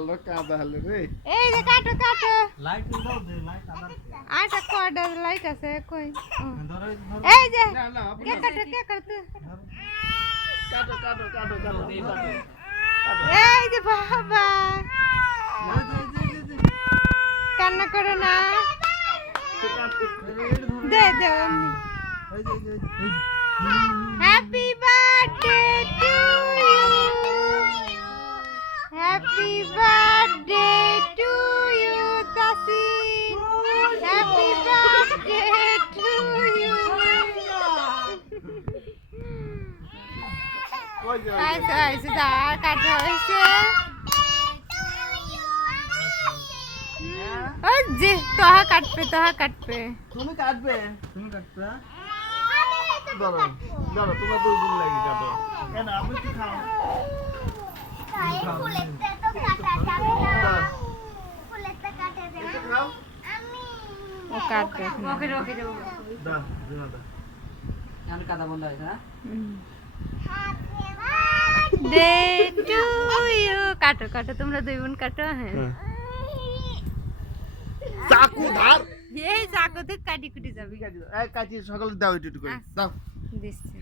আল্লাহ কাঁদা হলে রে এই যে কাটো কাটো লাইট দাও দে লাইট আদার আচ্ছা কয়টা লাইট আছে কই ধরো এই যে না না আপনি কে কাটো কাটো কাটো কাটো কাটো এই যে বাবা কান্না করো না দে দে happy birthday to you happy birthday to you Tasin happy birthday to you আচ্ছা আচ্ছা যা কাটা হয়েছে ওই যে তোহা কাটবে তুমি কাটবে তুমি কাটতা ধরো ধরো তোমার দুই দিন লাগে কাটো কেন আপনি কি খাও খাও ও কাটবে ওকে ওকে দেবো দা দিনা দা আমি কাদা বন্ধ হইছে না ডে টু ইউ কাটো কাটো তোমরা দুই বোন কাটো হ্যাঁ চাকু ধার এই চাকুতে কাটি কুটি যাবি এই কাটি সকালে দাও একটু করে দাও দিচ্ছি